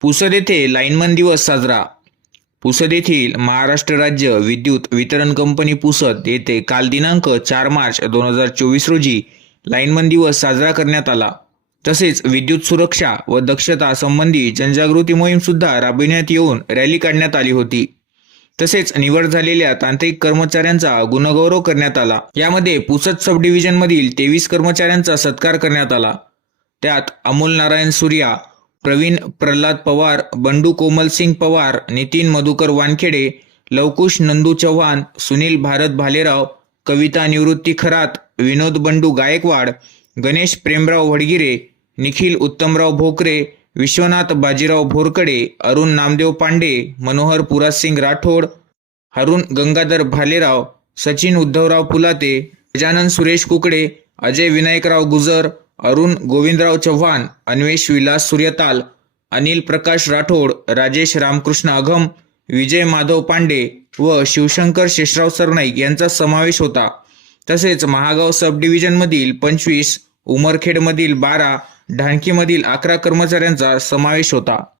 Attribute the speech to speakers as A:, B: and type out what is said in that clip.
A: पुसद येथे लाईनमन दिवस साजरा. पुसद येथील महाराष्ट्र राज्य विद्युत वितरण कंपनी पुसद येथे काल दिनांक चार मार्च दोन हजार चोवीस रोजी लाईनमन दिवस साजरा करण्यात आला. तसेच विद्युत सुरक्षा व दक्षता संबंधी जनजागृती मोहीम सुद्धा राबविण्यात येऊन रॅली काढण्यात आली होती. तसेच निवड झालेल्या तांत्रिक कर्मचाऱ्यांचा गुणगौरव करण्यात आला. यामध्ये पुसद सब डिव्हिजन मधील तेवीस कर्मचाऱ्यांचा सत्कार करण्यात आला. त्यात अमोल नारायण सूर्या प्रवीण प्रल्हाद पवार बंडू कोमलसिंग पवार नितीन मधुकर वानखेडे लवकुश नंदू चव्हाण सुनील भारत भालेराव कविता निवृत्ती खरात विनोद बंडू गायकवाड गणेश प्रेमराव वडगिरे निखिल उत्तमराव भोकरे विश्वनाथ बाजीराव भोरकडे अरुण नामदेव पांडे मनोहर पुरासिंग राठोड हरुण गंगाधर भालेराव सचिन उद्धवराव पुलाते गजानन सुरेश कुकडे अजय विनायकराव गुजर अरुण गोविंदराव चव्हाण अन्वेष विलास सूर्यताल अनिल प्रकाश राठोड राजेश रामकृष्ण अघम विजय माधव पांडे व शिवशंकर शेषराव सरनाईक यांचा समावेश होता. तसेच महागाव सब डिव्हिजनमधील पंचवीस उमरखेडमधील बारा ढाणकीमधील अकरा कर्मचाऱ्यांचा समावेश होता.